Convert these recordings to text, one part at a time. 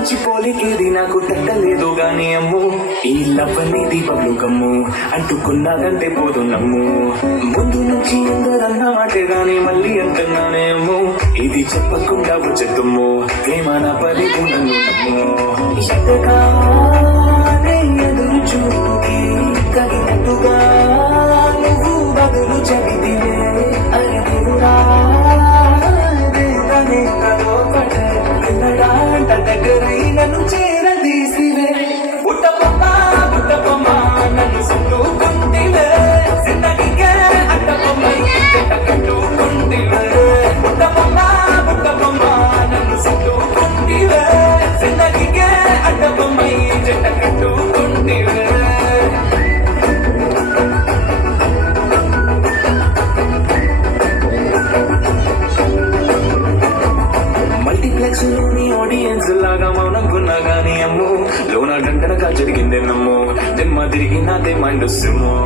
మంచి పోలికేది నాకు తగ్గలేదు గాని అమ్ము ఈ లవ్ అనేది బబ్లు గమ్ము అంటుకున్నాదంటే పోదు నమ్ము ముందు నుంచి అందరన్న మాటే గాని మళ్ళీ అంటున్నానే అమ్ము ఇది చెప్పకుండా వచ్చేద్దుమ్ము ప్రేమ నా పని నన్ను నమ్ము ఎదగానే ఎదురు చూపుకి తగినట్టుగా నువ్వు బదులు చెబితివే అరే దేవుడా దగ్గరై నన్ను చేరదీసివే పుట్టపమ్మ పుట్టపమ్మ నన్ను చుట్టుకుంటివే జిందగీకే అట్టపమ్మై చెట్ట కట్టుకుంటివే పుట్టపమ్మ పుట్టపమ్మ నన్ను చుట్టుకుంటివే జిందగీకే అట్టపమ్మై చెట్ట కట్టుకుంటివే మల్టీప్లెక్స్ లోని ఆడియన్స్ లాగా మౌనంకున్నా గానీ అమ్ము లోన డంటనగా జరిగిందే నమ్ము జన్మ తిరిగి నాదే మైండ్ సిమ్ము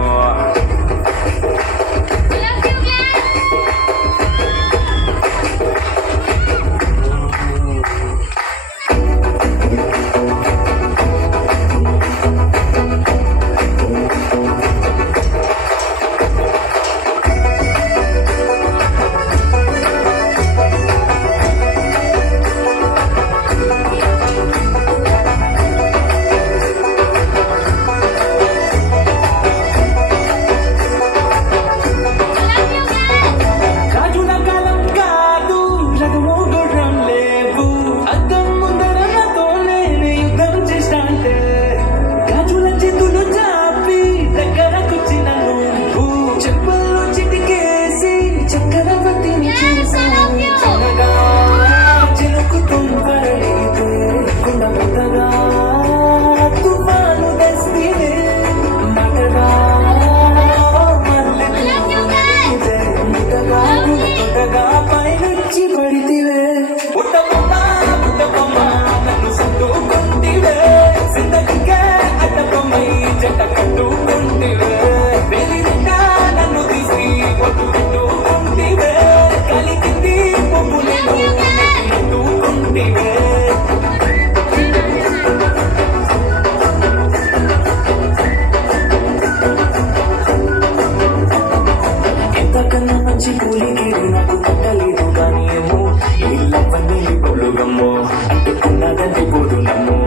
ఎంతకన్నా మంచి పోలికేది నాకు పట్టలేదు కానీ ఏమో ఈ లవ్ అనేది బబ్లు గమ్ము అంటుకున్నదంటే పోదు నమ్ము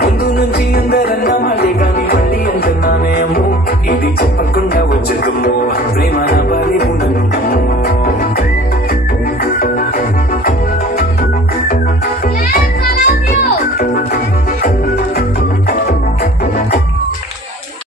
ముందు నుంచి అందరన్న మాటే కానీ మళ్ళీ అంటున్నానేమో ఇది చెప్పకుండా వచ్చేద్దుమ్ము ప్రేమ నా బలి నన్ను